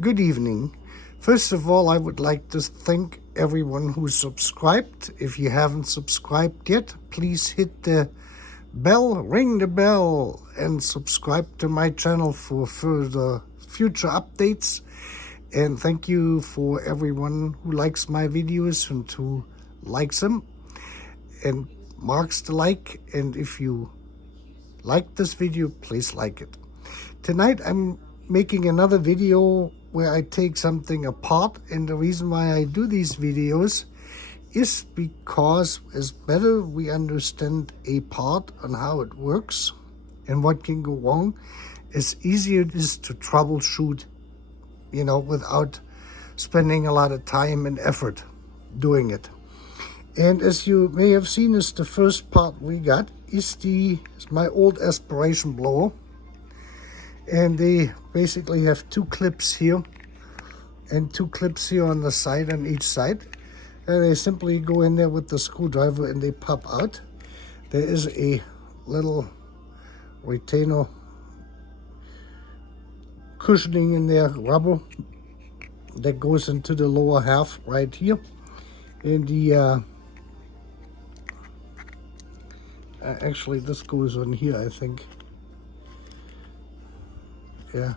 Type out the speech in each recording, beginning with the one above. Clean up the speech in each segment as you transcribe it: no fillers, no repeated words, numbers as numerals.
Good evening. First of all, I would like to thank everyone who subscribed. If you haven't subscribed yet, please hit the bell, ring the bell, and subscribe to my channel for further future updates. And thank you for everyone who likes my videos and who likes them and marks the like. And if you like this video, please like it. Tonight I'm making another video where I take something apart, and the reason why I do these videos is because as better we understand a part on how it works and what can go wrong, as easier it is to troubleshoot, without spending a lot of time and effort doing it. And as you may have seen, is the first part we got is my old aspiration blower. And they basically have two clips here and two clips here on the side, on each side. And they simply go in there with the screwdriver and they pop out. There is a little retainer cushioning in there, rubber, that goes into the lower half right here. And the actually this goes on here, I think. Yeah.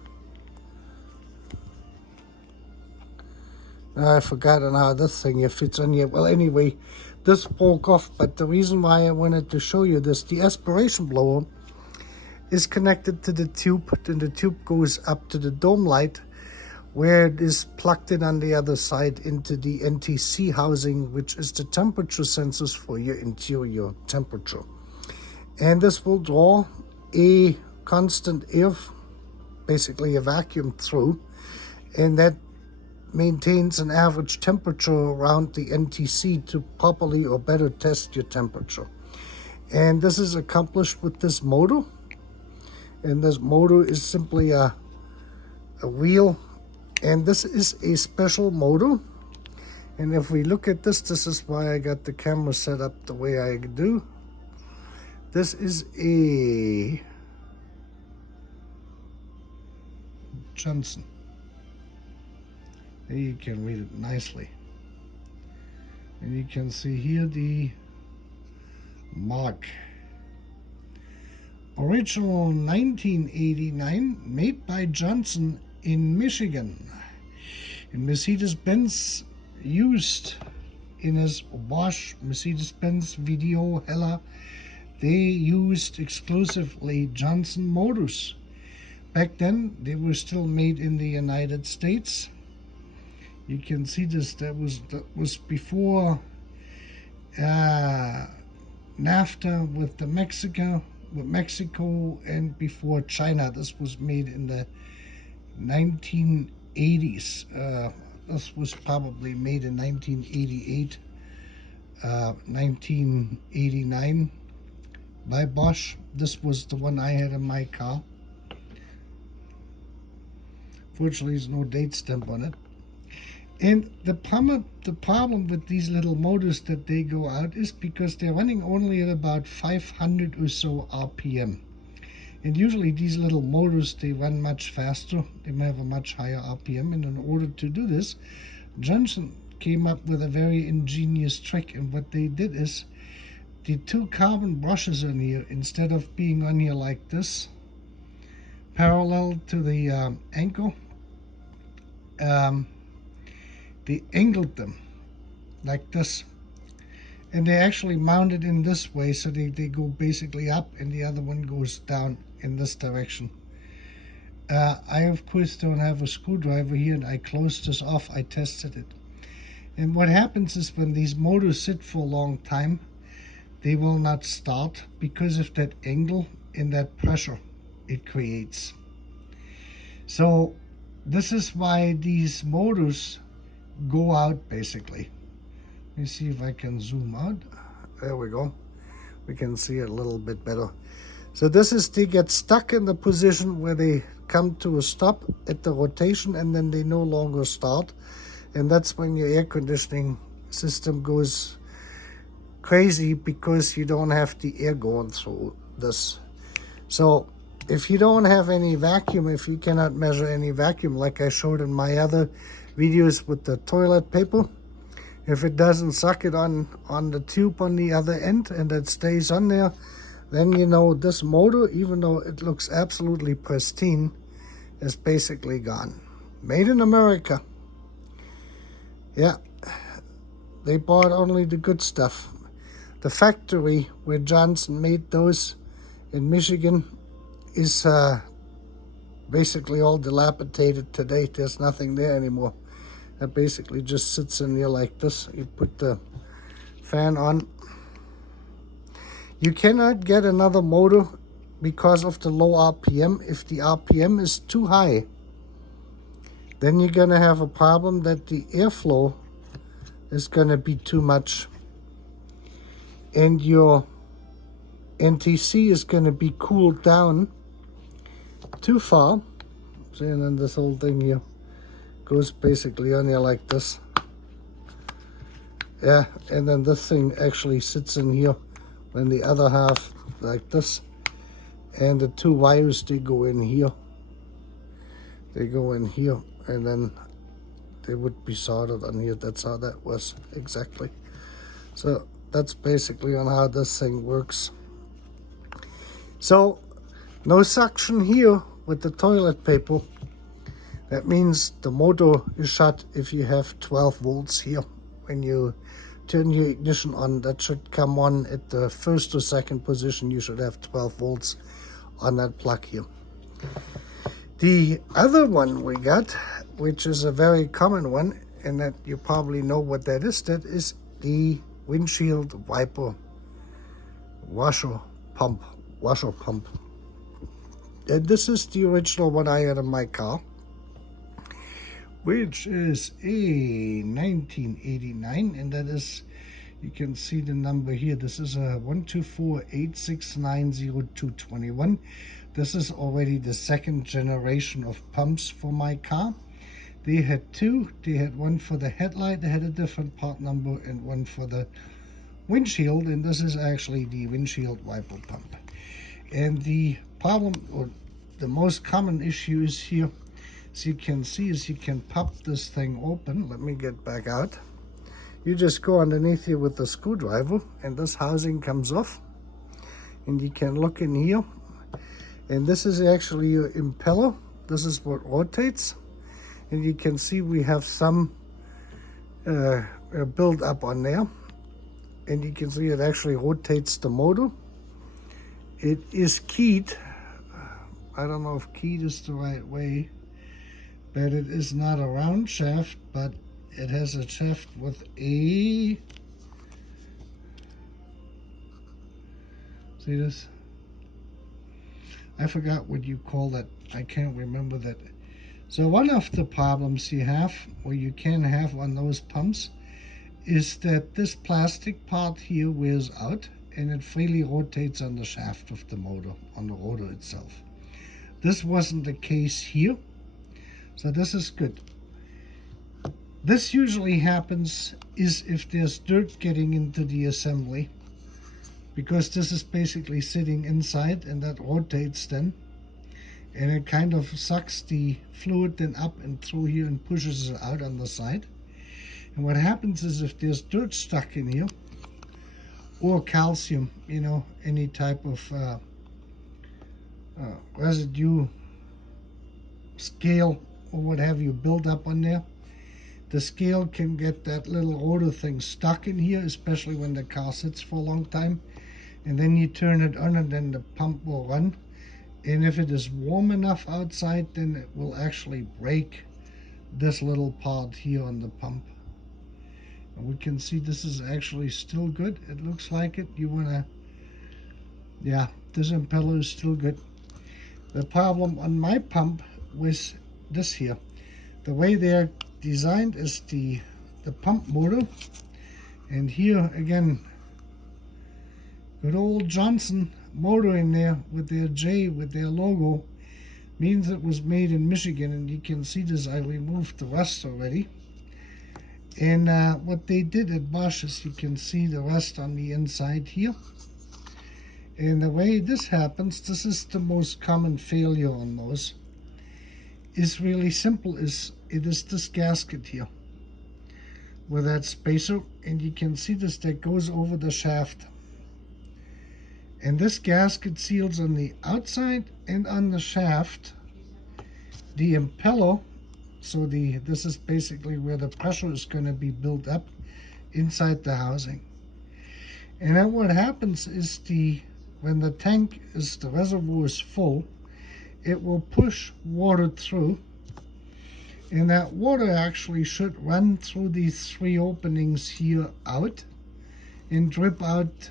I forgot on how this thing fits on here. Well, anyway, this broke off, but the reason why I wanted to show you this, the aspiration blower is connected to the tube, and the tube goes up to the dome light, where it is plugged in on the other side into the NTC housing, which is the temperature sensors for your interior temperature. And this will draw a constant air, basically a vacuum through, and that maintains an average temperature around the NTC to properly or better test your temperature. And this is accomplished with this motor, and this motor is simply a wheel, and this is a special motor. And if we look at this is why I got the camera set up the way I do. This is a Johnson. There you can read it nicely. And you can see here the mark. Original 1989, made by Johnson in Michigan. And Mercedes-Benz used in his Bosch Mercedes-Benz video Hella, they used exclusively Johnson motors. Back then, they were still made in the United States. You can see this, that was before NAFTA with Mexico, and before China. This was made in the 1980s. This was probably made in 1988, 1989 by Bosch. This was the one I had in my car. Fortunately, there's no date stamp on it. And the problem with these little motors that they go out is because they're running only at about 500 or so RPM. And usually these little motors, they run much faster. They may have a much higher RPM. And in order to do this, Johnson came up with a very ingenious trick. And what they did is the two carbon brushes on here, instead of being on here like this, parallel to the ankle, they angled them like this, and they actually mounted in this way, so they go basically up and the other one goes down in this direction. I of course don't have a screwdriver here, and I closed this off. I tested it, and what happens is when these motors sit for a long time, they will not start because of that angle and that pressure it creates. So this is why these motors go out basically. Let me see if I can zoom out. There we go. We can see it a little bit better. So this is, they get stuck in the position where they come to a stop at the rotation, and then they no longer start. And that's when your air conditioning system goes crazy, because you don't have the air going through this. So if you don't have any vacuum, if you cannot measure any vacuum, like I showed in my other videos with the toilet paper, if it doesn't suck it on the tube on the other end and it stays on there, then you know this motor, even though it looks absolutely pristine, is basically gone. Made in America. Yeah, they bought only the good stuff. The factory where Johnson made those in Michigan is basically all dilapidated today. There's nothing there anymore. It basically just sits in here like this. You put the fan on. You cannot get another motor because of the low RPM. If the RPM is too high, then you're gonna have a problem that the airflow is gonna be too much. And your NTC is gonna be cooled down too far. See, and then this whole thing here goes basically on here like this. Yeah, and then this thing actually sits in here, and the other half like this. And the two wires, they go in here. They go in here, and then they would be soldered on here. That's how that was exactly. So that's basically on how this thing works. So no suction here with the toilet paper. That means the motor is shut if you have 12 volts here. When you turn your ignition on, that should come on at the first or second position. You should have 12 volts on that plug here. The other one we got, which is a very common one, and that you probably know what that is the windshield wiper washer pump. And this is the original one I had in my car, which is a 1989, and that is, you can see the number here. This is a 12486902221. This is already the second generation of pumps for my car. They had two. They had one for the headlight, they had a different part number, and one for the windshield, and this is actually the windshield wiper pump. And the problem, or the most common issue is here, as you can see, is you can pop this thing open. Let me get back out. You just go underneath here with the screwdriver, and this housing comes off, and you can look in here, and this is actually your impeller. This is what rotates, and you can see we have some build up on there, and you can see it actually rotates the motor. It is keyed. I don't know if keyed is the right way, but it is not a round shaft, but it has a shaft with a, see this? I forgot what you call that. I can't remember that. So one of the problems you have, or you can have on those pumps, is that this plastic part here wears out, and it freely rotates on the shaft of the motor, on the rotor itself. This wasn't the case here, so this is good. This usually happens is if there's dirt getting into the assembly, because this is basically sitting inside, and that rotates then, and it kind of sucks the fluid then up and through here and pushes it out on the side. And what happens is if there's dirt stuck in here, or calcium, you know, any type of residue, scale, or what have you build up on there, the scale can get that little rotor thing stuck in here, especially when the car sits for a long time. And then you turn it on, and then the pump will run. And if it is warm enough outside, then it will actually break this little part here on the pump. And we can see this is actually still good. It looks like it. You wanna, yeah, this impeller is still good. The problem on my pump was this here. The way they're designed is the pump motor, and here again, good old Johnson motor in there with their J, with their logo, means it was made in Michigan. And you can see this, I removed the rust already. And what they did at Bosch is, you can see the rust on the inside here. And the way this happens, this is the most common failure on those, is really simple. It is this gasket here with that spacer, and you can see this that goes over the shaft. And this gasket seals on the outside and on the shaft the impeller. So this is basically where the pressure is going to be built up inside the housing. And then what happens is when the reservoir is full, it will push water through, and that water actually should run through these 3 openings here out and drip out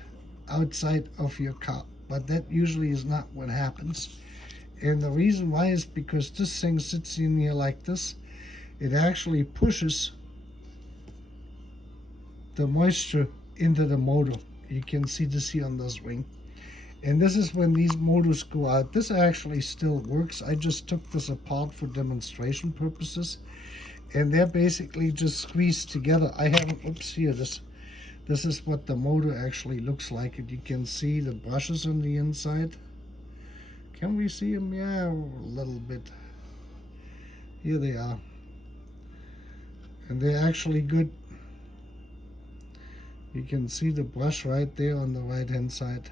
outside of your car. But that usually is not what happens. And the reason why is because this thing sits in here like this. It actually pushes the moisture into the motor. You can see this here on this ring. And this is when these motors go out. This actually still works. I just took this apart for demonstration purposes. And they're basically just squeezed together. I haven't, oops, here, this is what the motor actually looks like. And you can see the brushes on the inside. Can we see them? Yeah, a little bit. Here they are. And they're actually good. You can see the brush right there on the right hand side.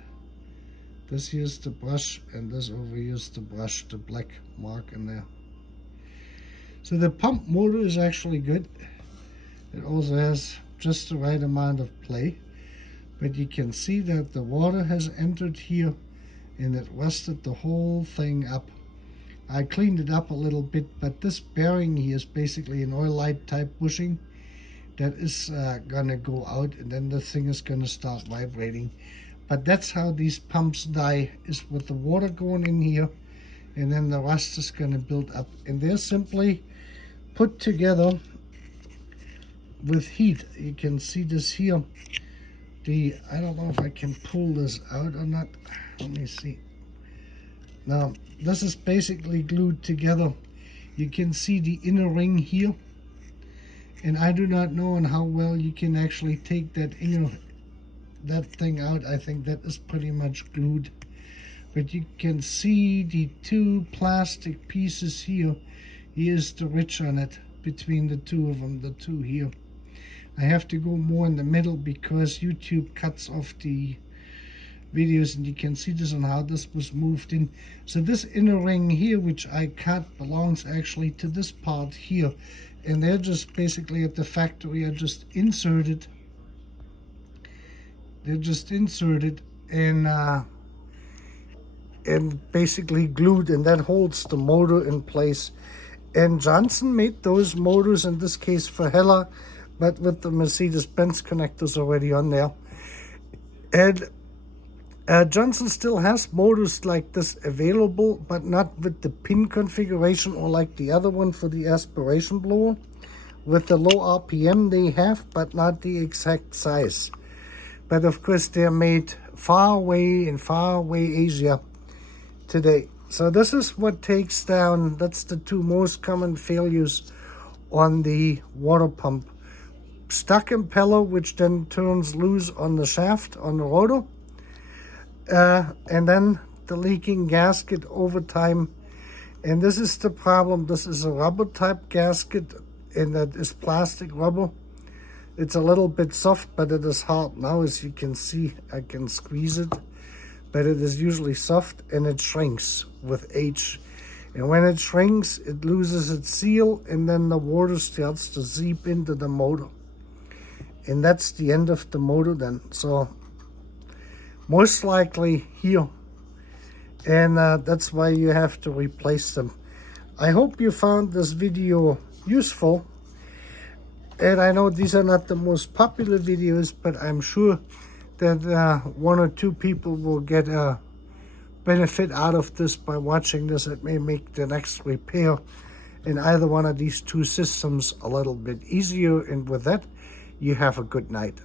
This here's the brush, and this over here is the brush, the black mark in there. So the pump motor is actually good. It also has just the right amount of play. But you can see that the water has entered here and it rusted the whole thing up. I cleaned it up a little bit, but this bearing here is basically an oil light type bushing that is gonna go out, and then the thing is gonna start vibrating. But that's how these pumps die, is with the water going in here, and then the rust is gonna build up. And they're simply put together with heat. You can see this here. I don't know if I can pull this out or not. Let me see. Now, this is basically glued together. You can see the inner ring here. And I do not know on how well you can actually take that thing out. I think that is pretty much glued. But you can see the 2 plastic pieces here. Here's the ridge on it between the 2 of them, the 2 here. I have to go more in the middle because YouTube cuts off the videos, and you can see this on how this was moved in. So this inner ring here, which I cut, belongs actually to this part here. And they're just basically at the factory are just inserted. They're just inserted and basically glued, and that holds the motor in place. And Johnson made those motors, in this case for Hella, but with the Mercedes-Benz connectors already on there. And Johnson still has motors like this available, but not with the pin configuration or like the other one for the aspiration blower. With the low RPM they have, but not the exact size. But of course they're made far away in faraway Asia today. So this is what takes down, that's the 2 most common failures on the water pump. Stuck impeller, which then turns loose on the shaft, on the rotor. And then the leaking gasket over time. And this is the problem. This is a rubber type gasket, and that is plastic rubber. It's a little bit soft, but it is hard. Now, as you can see, I can squeeze it, but it is usually soft, and it shrinks with age. And when it shrinks, it loses its seal, and then the water starts to seep into the motor. And that's the end of the motor then. So most likely here. And that's why you have to replace them. I hope you found this video useful. And I know these are not the most popular videos, but I'm sure that 1 or 2 people will get a benefit out of this by watching this. It may make the next repair in either one of these 2 systems a little bit easier. And with that, you have a good night.